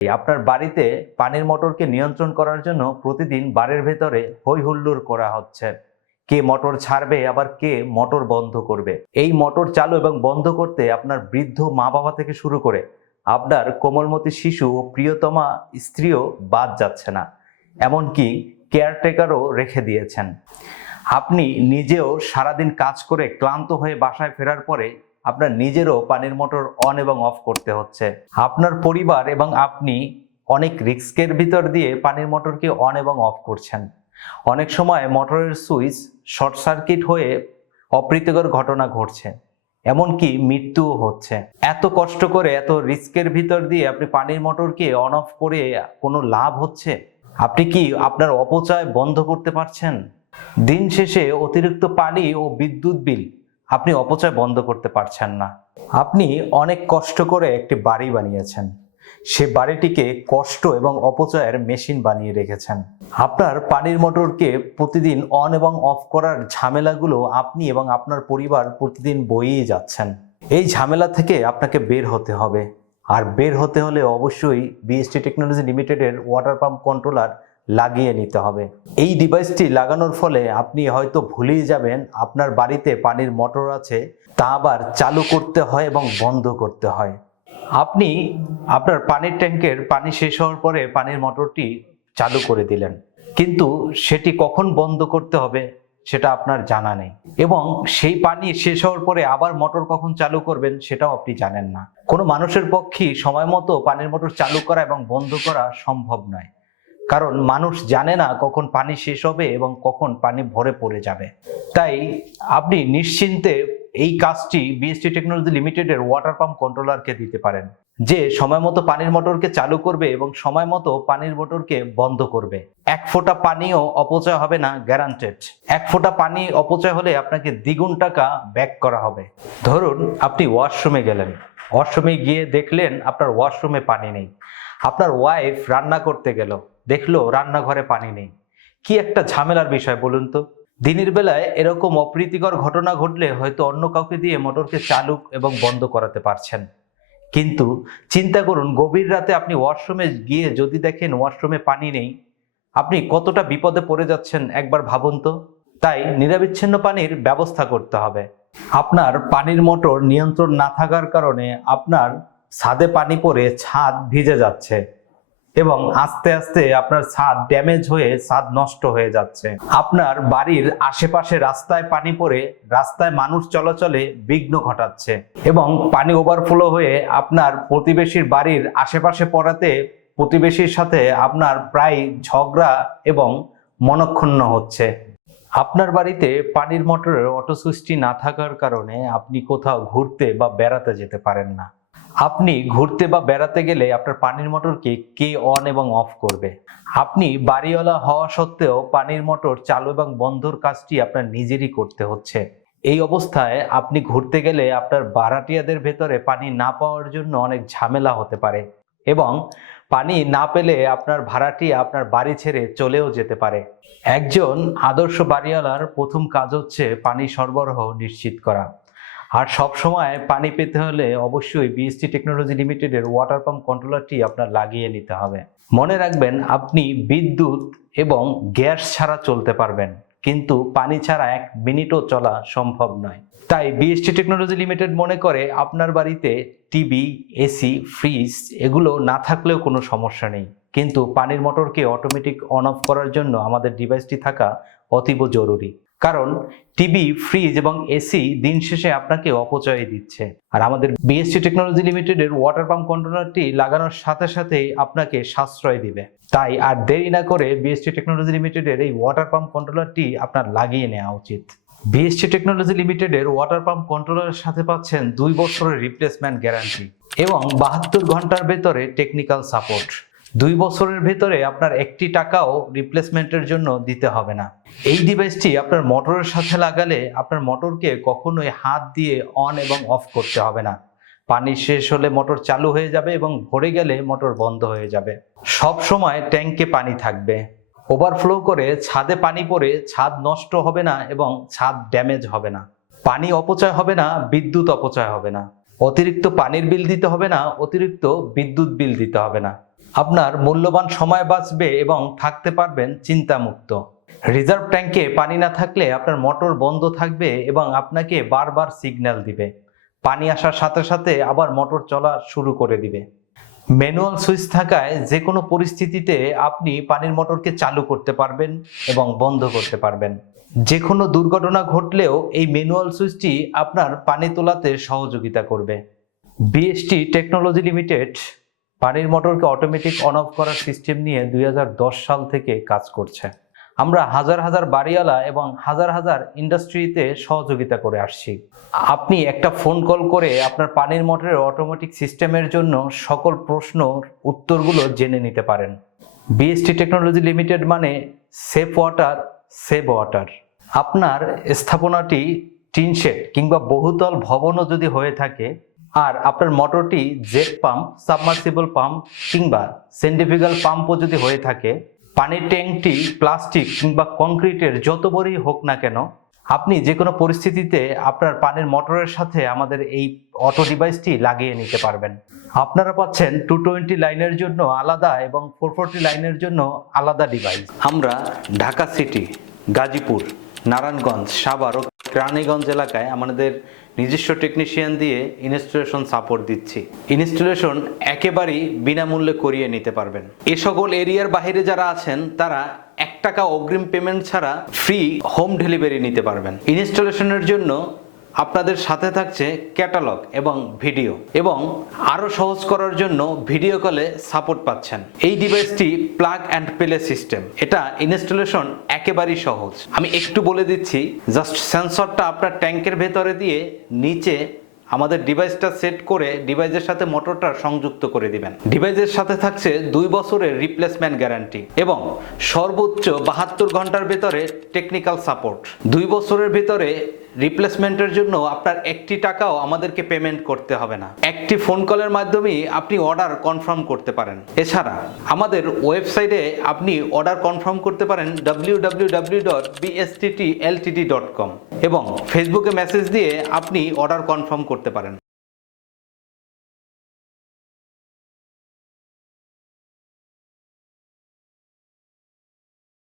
আপনার বাড়িতে পানির মোটরকে নিয়ন্ত্রণ করার জন্য প্রতিদিন বাড়ির ভেতরে হই হুল্লোড় করা হচ্ছে। কে মোটর ছাড়বে, আবার কে মোটর বন্ধ করবে? এই মোটর চালু এবং বন্ধ করতে আপনার বৃদ্ধ মা বাবা থেকে শুরু করে আপনার কোমলমতি শিশু ও প্রিয়তমা স্ত্রীও বাদ যাচ্ছে না। এমনকি কেয়ারটেকারও রেখে দিয়েছেন। আপনি নিজেও সারাদিন কাজ করে ক্লান্ত হয়ে বাসায় ফেরার পরে আপনার নিজেরও পানির মোটর অন এবং অফ করতে হচ্ছে। আপনার পরিবার এবং আপনি অনেক রিস্কের ভিতর দিয়ে পানির মোটরকে অন এবং অফ করছেন। অনেক সময় মোটরের সুইচ শর্ট সার্কিট হয়ে অপ্রীতিকর ঘটনা ঘটছে, এমনকি মৃত্যুও হচ্ছে। এত কষ্ট করে, এত রিস্কের ভিতর দিয়ে আপনি পানির মোটরকে অন অফ করে কোনো লাভ হচ্ছে? আপনি কি আপনার অপচয় বন্ধ করতে পারছেন? দিন শেষে অতিরিক্ত পানি ও বিদ্যুৎ বিল আপনি অপচয় বন্ধ করতে পারছেন না। আপনি অনেক কষ্ট করে একটি বাড়ি বানিয়েছেন। সে বাড়িটিকে কষ্ট এবং অপচয়ের মেশিন বানিয়ে রেখেছেন। আপনার পানির মোটরকে প্রতিদিন অন এবং অফ করার ঝামেলাগুলো আপনি এবং আপনার পরিবার প্রতিদিন বইয়ে যাচ্ছেন। এই ঝামেলা থেকে আপনাকে বের হতে হবে। আর বের হতে হলে অবশ্যই বিএসটি টেকনোলজি লিমিটেডের ওয়াটার পাম্প কন্ট্রোলার লাগিয়ে নিতে হবে। এই ডিভাইসটি লাগানোর ফলে আপনি হয়তো ভুলেই যাবেন, আপনার বাড়িতে পানির মোটর আছে, তা আবার চালু করতে হয় এবং বন্ধ করতে হয়। আপনি আপনার পানির ট্যাঙ্কের পানি শেষ হওয়ার পরে পানির মোটরটি চালু করে দিলেন। কিন্তু সেটি কখন বন্ধ করতে হবে, সেটা আপনার জানা নেই। এবং সেই পানি শেষ হওয়ার পরে আবার মোটর কখন চালু করবেন, সেটাও আপনি জানেন না। কোনো মানুষের পক্ষে সময় মতো পানির মোটর চালু করা এবং বন্ধ করা সম্ভব নয়। কারণ মানুষ জানে না কখন পানি শেষ হবে এবং কখন পানি ভরে পড়ে যাবে। তাই আপনি নিশ্চিন্তে এই কাজটি বিএসটি টেকনোলজি লিমিটেডের ওয়াটার পাম্প কন্ট্রোলারকে দিতে পারেন, যে সময় মতো পানির মোটরকে চালু করবে এবং সময় মতো পানির মোটরকে বন্ধ করবে। এক ফোঁটা পানিও অপচয় হবে না গ্যারান্টেড এক ফোঁটা পানি অপচয় হলে আপনাকে দ্বিগুণ টাকা ব্যাক করা হবে। ধরুন আপনি ওয়াশরুমে গেলেন। ওয়াশরুমে গিয়ে দেখলেন আপনার ওয়াশরুমে পানি নেই। আপনার ওয়াইফ রান্না করতে গেল। দেখল রান্নাঘরে পানি নেই। কি একটা ঝামেলার বিষয় বলুন তো। দিনের বেলায় এরকম অপ্রীতিকর ঘটনা ঘটলে হয়তো অন্য কাউকে দিয়ে মোটরকে চালু এবং বন্ধ করাতে পারছেন। কিন্তু চিন্তা করুন, গভীর রাতে আপনি ওয়াশরুমে গিয়ে যদি দেখেন ওয়াশরুমে পানি নেই, আপনি কতটা বিপদে পড়ে যাচ্ছেন একবার ভাবুন তো। তাই নিরবিচ্ছিন্ন পানির ব্যবস্থা করতে হবে। আপনার পানির মোটর নিয়ন্ত্রণ না থাকার কারণে আপনার ছাদে পানি পড়ে ছাদ ভিজে যাচ্ছে। এবং আস্তে আস্তে আপনার ছাদ ড্যামেজ হয়ে ছাদ নষ্ট হয়ে যাচ্ছে। আপনার বাড়ির আশেপাশে রাস্তায় পানি পড়ে রাস্তায় মানুষ চলাচলে বিঘ্ন ঘটাচ্ছে এবং পানি ওভারফ্লো হয়ে আপনার প্রতিবেশীর বাড়ির আশেপাশে পড়াতে প্রতিবেশীর সাথে আপনার প্রায় ঝগড়া এবং মনক্ষুণ্ণ হচ্ছে। আপনার বাড়িতে পানির মোটরের অটো সুইচটি না থাকার কারণে আপনি কোথাও ঘুরতে বা বেড়াতে যেতে পারেন না। আপনি ঘুরতে বা বেড়াতে গেলে আপনার পানির মোটরকে কে অন এবং অফ করবে? আপনি বাড়িওয়ালা হওয়া সত্ত্বেও পানির মোটর চালু এবং বন্ধর কাজটি আপনার নিজেরই করতে হচ্ছে। এই অবস্থায় আপনি ঘুরতে গেলে আপনার বারাটিয়াদের ভেতরে পানি না পাওয়ার জন্য অনেক ঝামেলা হতে পারে এবং পানি না পেলে আপনার ভাড়াটি আপনার বাড়ি ছেড়ে চলেও যেতে পারে। একজন আদর্শ বাড়িওয়ালার প্রথম কাজ হচ্ছে পানি সরবরাহ নিশ্চিত করা। আর সব সময় পানি পেতে হলে অবশ্যই বিএসটি টেকনোলজি লিমিটেডের ওয়াটার পাম্প কন্ট্রোলারটি আপনার লাগিয়ে নিতে হবে। মনে রাখবেন, আপনি বিদ্যুৎ এবং গ্যাস ছাড়া চলতে পারবেন, কিন্তু পানি ছাড়া এক মিনিটও চলা সম্ভব নয়। তাই বিএসটি টেকনোলজি লিমিটেড মনে করে আপনার বাড়িতে টিভি এসি ফ্রিজ এগুলো না থাকলেও কোনো সমস্যা নেই। কিন্তু পানির মোটরকে অটোমেটিক অন অফ করার জন্য আমাদের ডিভাইসটি থাকা অতীব জরুরি। কারণ টিভি ফ্রিজ এবং এসি দিন শেষে আপনাকে অপচয় দিচ্ছে। আর আমাদের বিএসটি টেকনোলজি লিমিটেডের ওয়াটার পাম্প কন্ট্রোলারটি লাগানোর সাথে সাথেই আপনাকে সাশ্রয় দিবে। তাই আর দেরি না করে বিএসটি টেকনোলজি লিমিটেডের এই ওয়াটার পাম্প কন্ট্রোলারটি আপনার লাগিয়ে নেওয়া উচিত। বিএসটি টেকনোলজি লিমিটেডের ওয়াটার পাম্প কন্ট্রোলারের সাথে পাচ্ছেন দুই বছরের রিপ্লেসমেন্ট গ্যারান্টি এবং বাহাত্তর ঘণ্টার ভেতরে টেকনিক্যাল সাপোর্ট দুই বছরের ভেতরে আপনার একটি টাকাও রিপ্লেসমেন্টের জন্য দিতে হবে না। এই ডিভাইসটি আপনার মোটরের সাথে লাগালে আপনার মোটরকে কখনোই হাত দিয়ে অন এবং অফ করতে হবে না। পানি শেষ হলে মোটর চালু হয়ে যাবে এবং ভরে গেলে মোটর বন্ধ হয়ে যাবে। সব সময় ট্যাঙ্কে পানি থাকবে। ওভারফ্লো করে ছাদে পানি পড়ে ছাদ নষ্ট হবে না এবং ছাদ ড্যামেজ হবে না। পানি অপচয় হবে না, বিদ্যুৎ অপচয় হবে না। অতিরিক্ত পানির বিল দিতে হবে না, অতিরিক্ত বিদ্যুৎ বিল দিতে হবে না। আপনার মূল্যবান সময় বাঁচবে এবং থাকতে পারবেন চিন্তামুক্ত। রিজার্ভ ট্যাঙ্কে পানি না থাকলে আপনার মোটর বন্ধ থাকবে এবং আপনাকে বারবার সিগন্যাল দিবে। পানি আসার সাথে সাথে আবার মোটর চলা শুরু করে দিবে। ম্যানুয়াল সুইচ থাকায় যে কোনো পরিস্থিতিতে আপনি পানির মোটরকে চালু করতে পারবেন এবং বন্ধ করতে পারবেন। যে কোনো দুর্ঘটনা ঘটলেও এই ম্যানুয়াল সুইচটি আপনার পানি তোলাতে সহযোগিতা করবে। বিএসটি টেকনোলজি লিমিটেড পানির মোটরকে অটোমেটিক অন অফ করার সিস্টেম নিয়ে দুই হাজার দশ সাল থেকে কাজ করছে। আমরা হাজার হাজার বাড়িওয়ালা এবং হাজার হাজার ইন্ডাস্ট্রিতে সহযোগিতা করে আসছি। আপনি একটা ফোন কল করে আপনার পানির মোটরের অটোমেটিক সিস্টেমের জন্য সকল প্রশ্ন উত্তরগুলো জেনে নিতে পারেন। বিএসটি টেকনোলজি লিমিটেড মানে সেফ ওয়াটার সেভ ওয়াটার আপনার স্থাপনাটি টিনশেড কিংবা বহুতল ভবনও যদি হয়ে থাকে আর আপনার মোটরটি জেট পাম্প, সাবমার্সিবল পাম্প কিংবা সেন্টিফিক্যাল পাম্পও যদি হয়ে থাকে, পানির ট্যাঙ্কটি প্লাস্টিক কিংবা কংক্রিটের যত বড়ই হোক না কেন, আপনি যে কোনো পরিস্থিতিতে আপনার পানির মোটরের সাথে আমাদের এই অটো ডিভাইসটি লাগিয়ে নিতে পারবেন। আপনারা পাচ্ছেন টু টোয়েন্টি লাইনের জন্য আলাদা এবং ফোর ফোরটি লাইনের জন্য আলাদা ডিভাইস। আমরা ঢাকা সিটি, গাজীপুর, নারায়ণগঞ্জ, সাভার ও রানীগঞ্জ এলাকায় আমাদের নিজস্ব টেকনিশিয়ান দিয়ে ইনস্টলেশন সাপোর্ট দিচ্ছি। ইনস্টলেশন একেবারেই বিনামূল্যে করিয়ে নিতে পারবেন। এ সকল এরিয়ার বাহিরে যারা আছেন, তারা এক টাকা অগ্রিম পেমেন্ট ছাড়া ফ্রি হোম ডেলিভারি নিতে পারবেন। ইনস্টলেশনের জন্য আপনাদের সাথে থাকছে ক্যাটালগ এবং ভিডিও এবং আরও সহজ করার জন্য ভিডিও কলে সাপোর্ট পাচ্ছেন। এই ডিভাইসটি প্লাগ অ্যান্ড প্লে সিস্টেম। এটা ইনস্টলেশন একেবারেই সহজ। আমি একটু বলে দিচ্ছি, জাস্ট সেন্সরটা আপনার ট্যাঙ্কের ভেতরে দিয়ে নিচে আমাদের ডিভাইসটা সেট করে ডিভাইসের সাথে মোটরটা সংযুক্ত করে দিবেন। ডিভাইসের সাথে থাকছে দুই বছরের রিপ্লেসমেন্ট গ্যারান্টি এবং সর্বোচ্চ বাহাত্তর ঘণ্টার ভেতরে টেকনিক্যাল সাপোর্ট দুই বছরের ভেতরে রিপ্লেসমেন্টের জন্য আপনার একটি টাকাও আমাদেরকে পেমেন্ট করতে হবে না। একটি ফোন কলের মাধ্যমেই আপনি অর্ডার কনফার্ম করতে পারেন। এছাড়া আমাদের ওয়েবসাইটে আপনি অর্ডার কনফার্ম করতে পারেন ডাব্লিউ এবং ফেসবুকে মেসেজ দিয়ে আপনি অর্ডার কনফার্ম করতে পারেন।